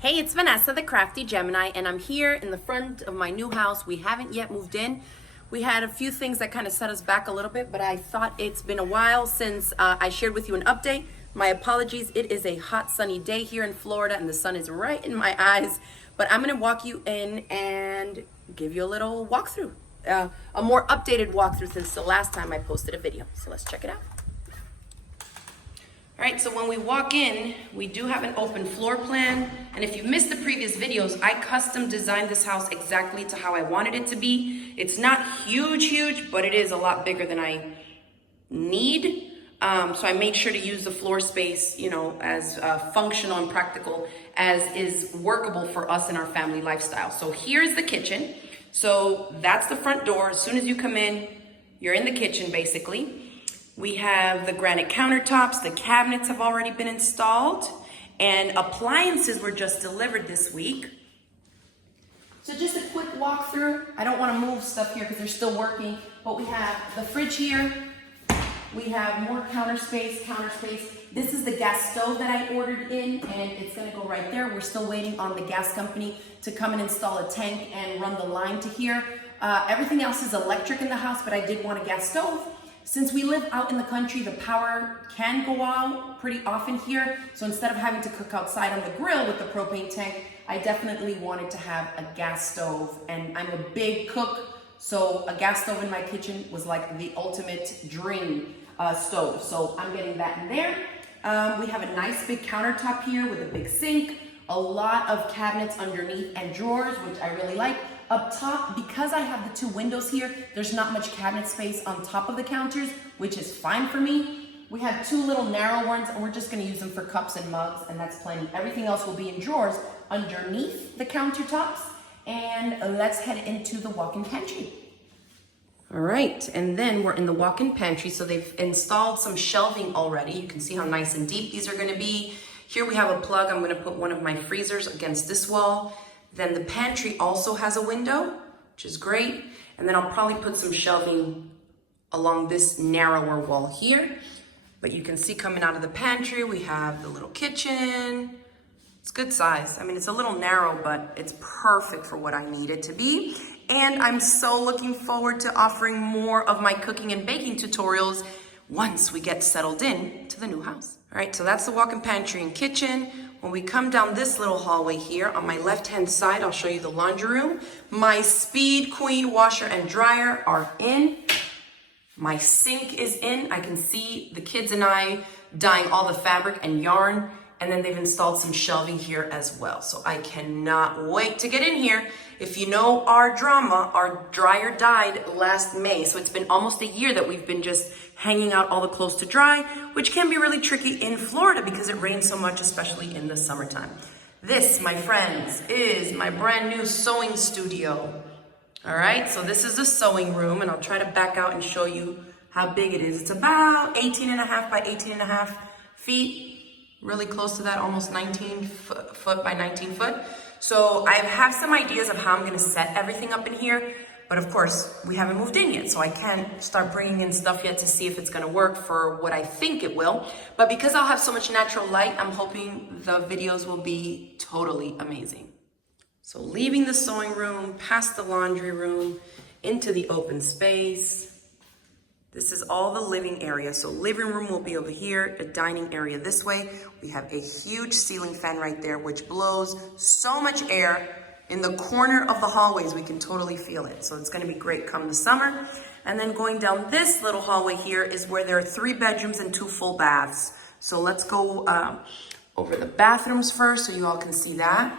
Hey, it's Vanessa, the Crafty Gemini, and I'm here in the front of my new house. We haven't yet moved in. We had a few things that kind of set us back a little bit, but I thought it's been a while since I shared with you an update. My apologies. It is a hot, sunny day here in Florida, and the sun is right in my eyes, but I'm going to walk you in and give you a little walkthrough, a more updated walkthrough since the last time I posted a video. So let's check it out. All right, so when we walk in, we do have an open floor plan. And if you missed the previous videos, I custom designed this house exactly to how I wanted it to be. It's not huge, but it is a lot bigger than I need. So I made sure to use the floor space, as functional and practical as is workable for us in our family lifestyle. So here's the kitchen. So that's the front door. As soon as you come in, you're in the kitchen basically. We have the granite countertops, the cabinets have already been installed, and appliances were just delivered this week. So just a quick walkthrough. I don't want to move stuff here because they're still working, but we have the fridge here. We have more counter space. This is the gas stove that I ordered in, and it's going to go right there. We're still waiting on the gas company to come and install a tank and run the line to here. Everything else is electric in the house, but I did want a gas stove. Since we live out in the country, the power can go out pretty often here. So instead of having to cook outside on the grill with the propane tank, I definitely wanted to have a gas stove. And I'm a big cook, so a gas stove in my kitchen was like the ultimate dream stove. So I'm getting that in there. We have a nice big countertop here with a big sink, a lot of cabinets underneath and drawers, which I really like. Up top, because I have the two windows here, there's not much cabinet space on top of the counters, which is fine for me. We have two little narrow ones, and we're just gonna use them for cups and mugs, and that's plenty. Everything else will be in drawers underneath the countertops. And let's head into the walk-in pantry. All right, and then we're in the walk-in pantry. So they've installed some shelving already. You can see how nice and deep these are gonna be. Here we have a plug. I'm gonna put one of my freezers against this wall. Then the pantry also has a window, which is great. And then I'll probably put some shelving along this narrower wall here. But you can see coming out of the pantry, we have the little kitchen. It's good size. I mean, it's a little narrow, but it's perfect for what I need it to be. And I'm so looking forward to offering more of my cooking and baking tutorials once we get settled in to the new house. All right, so that's the walk-in pantry and kitchen. When we come down this little hallway here, on my left-hand side, I'll show you the laundry room. My Speed Queen washer and dryer are in. My sink is in. I can see the kids and I dyeing all the fabric and yarn, and then they've installed some shelving here as well. So I cannot wait to get in here. If you know our drama, our dryer died last May, so it's been almost a year that we've been just hanging out all the clothes to dry, which can be really tricky in Florida because it rains so much, especially in the summertime. This, my friends, is my brand new sewing studio. All right, so this is a sewing room, and I'll try to back out and show you how big it is. It's about 18.5 by 18.5 feet, really close to that, almost 19 foot by 19 foot. So I have some ideas of how I'm gonna set everything up in here, but of course, we haven't moved in yet, so I can't start bringing in stuff yet to see if it's gonna work for what I think it will. But because I'll have so much natural light, I'm hoping the videos will be totally amazing. So leaving the sewing room, past the laundry room, into the open space. This is all the living area. So living room will be over here, a dining area this way. We have a huge ceiling fan right there, which blows so much air. In the corner of the hallways, we can totally feel it. So it's gonna be great come the summer. And then going down this little hallway here is where there are 3 bedrooms and 2 full baths. So let's go over the bathrooms first so you all can see that.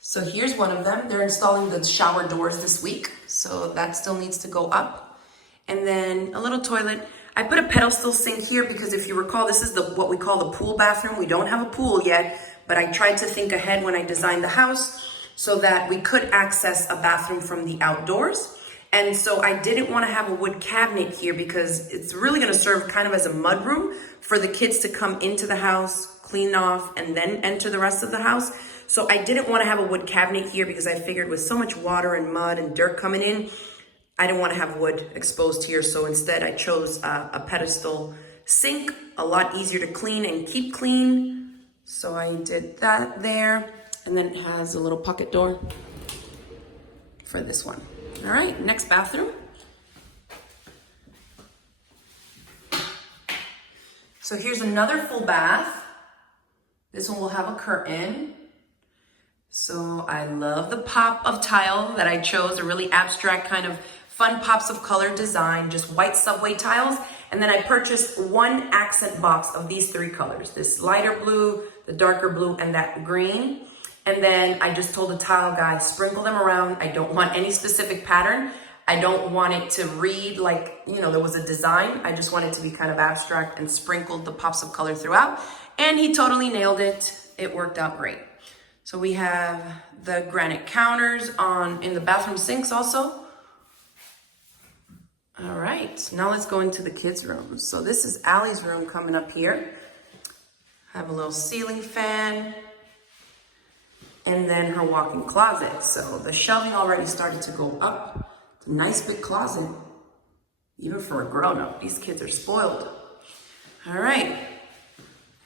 So here's one of them. They're installing the shower doors this week, so that still needs to go up. And then a little toilet. I put a pedestal sink here because if you recall, this is what we call the pool bathroom. We don't have a pool yet, but I tried to think ahead when I designed the house so that we could access a bathroom from the outdoors. And so I didn't want to have a wood cabinet here because it's really going to serve kind of as a mud room for the kids to come into the house, clean off, and then enter the rest of the house. So I didn't want to have a wood cabinet here because I figured with so much water and mud and dirt coming in, I didn't want to have wood exposed here. So instead I chose a pedestal sink, a lot easier to clean and keep clean. So I did that there. And then it has a little pocket door for this one. All right, next bathroom. So here's another full bath. This one will have a curtain. So I love the pop of tile that I chose, a really abstract kind of fun pops of color design, just white subway tiles. And then I purchased one accent box of these three colors, this lighter blue, the darker blue, and that green. And then I just told the tile guy, sprinkle them around. I don't want any specific pattern. I don't want it to read like, you know, there was a design. I just want it to be kind of abstract, and sprinkled the pops of color throughout. And he totally nailed it. It worked out great. So we have the granite counters in the bathroom sinks also. All right, now let's go into the kids' room. So this is Allie's room coming up here. Have a little ceiling fan, and then her walk-in closet. So the shelving already started to go up. It's a nice big closet, even for a grown-up. These kids are spoiled. All right,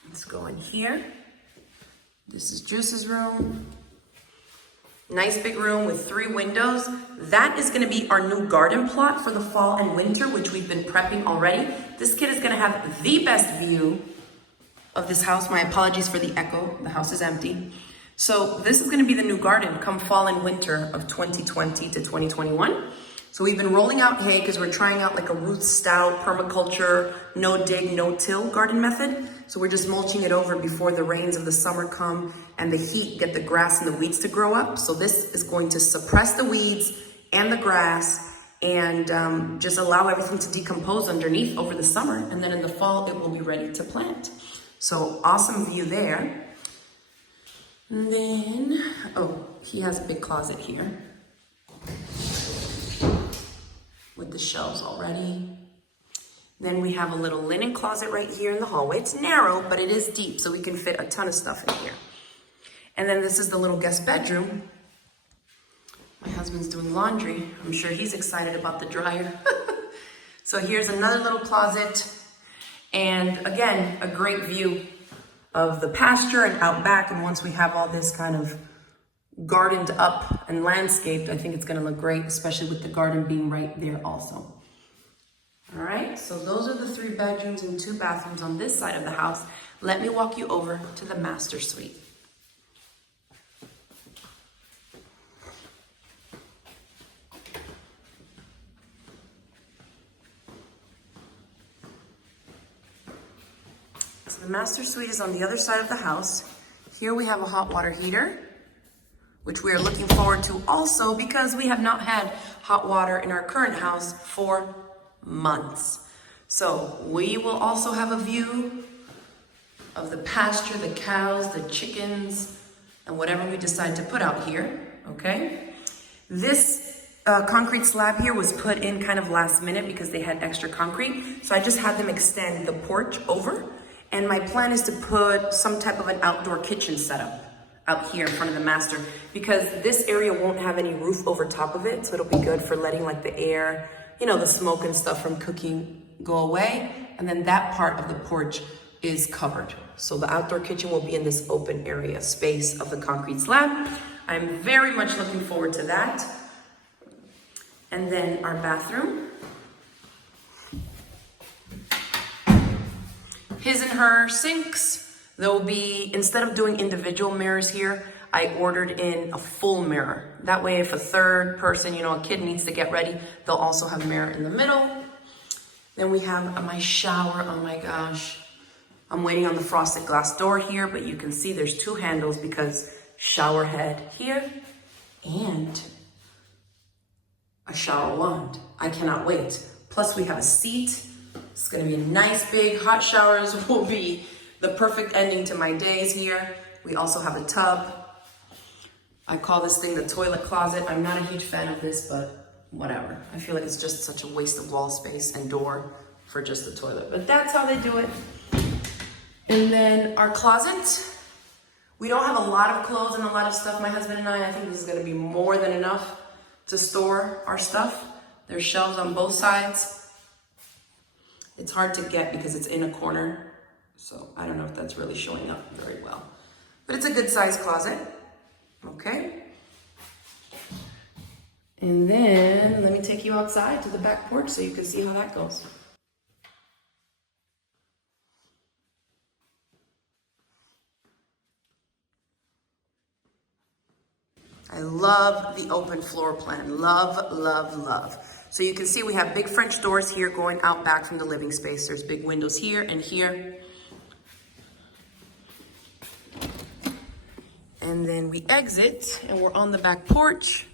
let's go in here. This is Juice's room. Nice big room with 3 windows. That is gonna be our new garden plot for the fall and winter, which we've been prepping already. This kid is gonna have the best view of this house. My apologies for the echo, the house is empty. So this is gonna be the new garden come fall and winter of 2020 to 2021. So we've been rolling out hay because we're trying out like a Ruth Stout permaculture, no dig, no till garden method. So we're just mulching it over before the rains of the summer come and the heat get the grass and the weeds to grow up. So this is going to suppress the weeds and the grass and just allow everything to decompose underneath over the summer. And then in the fall, it will be ready to plant. So awesome view there. And then, oh, he has a big closet here with the shelves already. Then we have a little linen closet right here in the hallway. It's narrow, but it is deep, so we can fit a ton of stuff in here. And then this is the little guest bedroom. My husband's doing laundry. I'm sure he's excited about the dryer. So here's another little closet. And again, a great view of the pasture and out back. And once we have all this kind of gardened up and landscaped, I think it's gonna look great, especially with the garden being right there also. All right, so those are the 3 bedrooms and 2 bathrooms on this side of the house. Let me walk you over to the master suite. So the master suite is on the other side of the house. Here we have a hot water heater, which we are looking forward to also because we have not had hot water in our current house for months. So we will also have a view of the pasture, the cows, the chickens, and whatever we decide to put out here, okay? This concrete slab here was put in kind of last minute because they had extra concrete. So I just had them extend the porch over. And my plan is to put some type of an outdoor kitchen setup out here in front of the master because this area won't have any roof over top of it. So it'll be good for letting like the air, you know, the smoke and stuff from cooking go away. And then that part of the porch is covered. So the outdoor kitchen will be in this open area space of the concrete slab. I'm very much looking forward to that. And then our bathroom. His and her sinks. There will be, instead of doing individual mirrors here, I ordered in a full mirror. That way, if a third person, you know, a kid needs to get ready, they'll also have a mirror in the middle. Then we have my shower. Oh my gosh. I'm waiting on the frosted glass door here, but you can see there's 2 handles because shower head here and a shower wand. I cannot wait. Plus we have a seat. It's gonna be a nice big hot showers will be the perfect ending to my days here. We also have a tub. I call this thing the toilet closet. I'm not a huge fan of this, but whatever. I feel like it's just such a waste of wall space and door for just the toilet, but that's how they do it. And then our closet. We don't have a lot of clothes and a lot of stuff, my husband and I think this is gonna be more than enough to store our stuff. There's shelves on both sides. It's hard to get because it's in a corner. So I don't know if that's really showing up very well. But it's a good sized closet. Okay. And then let me take you outside to the back porch so you can see how that goes. I love the open floor plan. Love, love, love. So you can see we have big French doors here going out back from the living space. There's big windows here and here. And then we exit and we're on the back porch.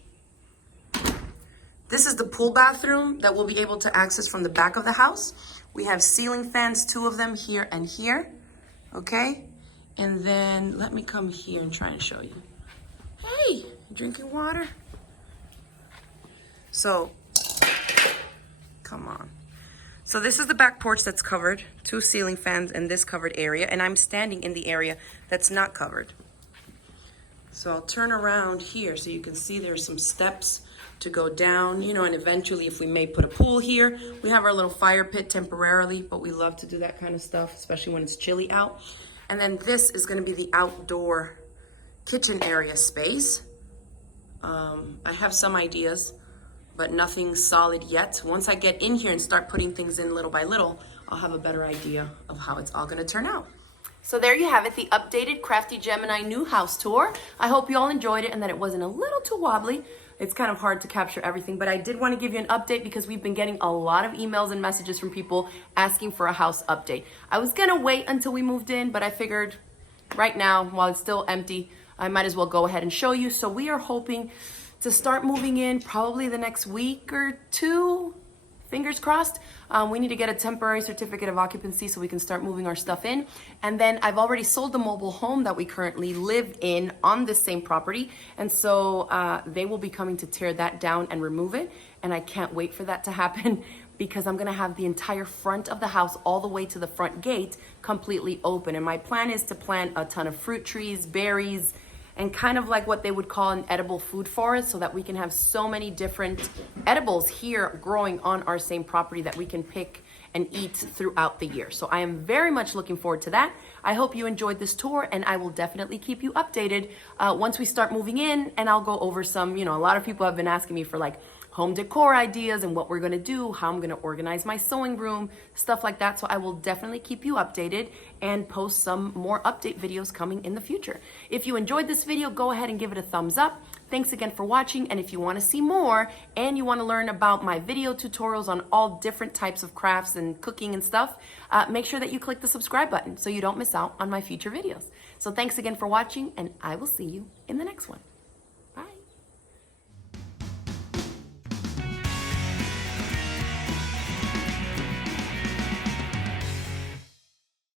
This is the pool bathroom that we'll be able to access from the back of the house. We have ceiling fans, 2 of them here and here. Okay? And then let me come here and try and show you. Hey, drinking water? So, come on. So this is the back porch that's covered, 2 ceiling fans in this covered area, and I'm standing in the area that's not covered. So I'll turn around here so you can see there's some steps to go down, you know, and eventually if we may put a pool here. We have our little fire pit temporarily, but we love to do that kind of stuff, especially when it's chilly out. And then this is gonna be the outdoor kitchen area space. I have some ideas, but nothing solid yet. Once I get in here and start putting things in little by little, I'll have a better idea of how it's all gonna turn out. So there you have it, the updated Crafty Gemini new house tour. I hope you all enjoyed it and that it wasn't a little too wobbly. It's kind of hard to capture everything, but I did want to give you an update because we've been getting a lot of emails and messages from people asking for a house update. I was gonna wait until we moved in, but I figured right now, while it's still empty, I might as well go ahead and show you. So we are hoping to start moving in probably the next week or 2. Fingers crossed. We need to get a temporary certificate of occupancy so we can start moving our stuff in. And then I've already sold the mobile home that we currently live in on this same property. And so they will be coming to tear that down and remove it. And I can't wait for that to happen because I'm gonna have the entire front of the house all the way to the front gate completely open. And my plan is to plant a ton of fruit trees, berries, and kind of like what they would call an edible food forest so that we can have so many different edibles here growing on our same property that we can pick and eat throughout the year. So I am very much looking forward to that. I hope you enjoyed this tour and I will definitely keep you updated once we start moving in, and I'll go over some, you know, a lot of people have been asking me for like home decor ideas and what we're gonna do, how I'm gonna organize my sewing room, stuff like that. So I will definitely keep you updated and post some more update videos coming in the future. If you enjoyed this video, go ahead and give it a thumbs up. Thanks again for watching. And if you wanna see more and you wanna learn about my video tutorials on all different types of crafts and cooking and stuff, make sure that you click the subscribe button so you don't miss out on my future videos. So thanks again for watching and I will see you in the next one.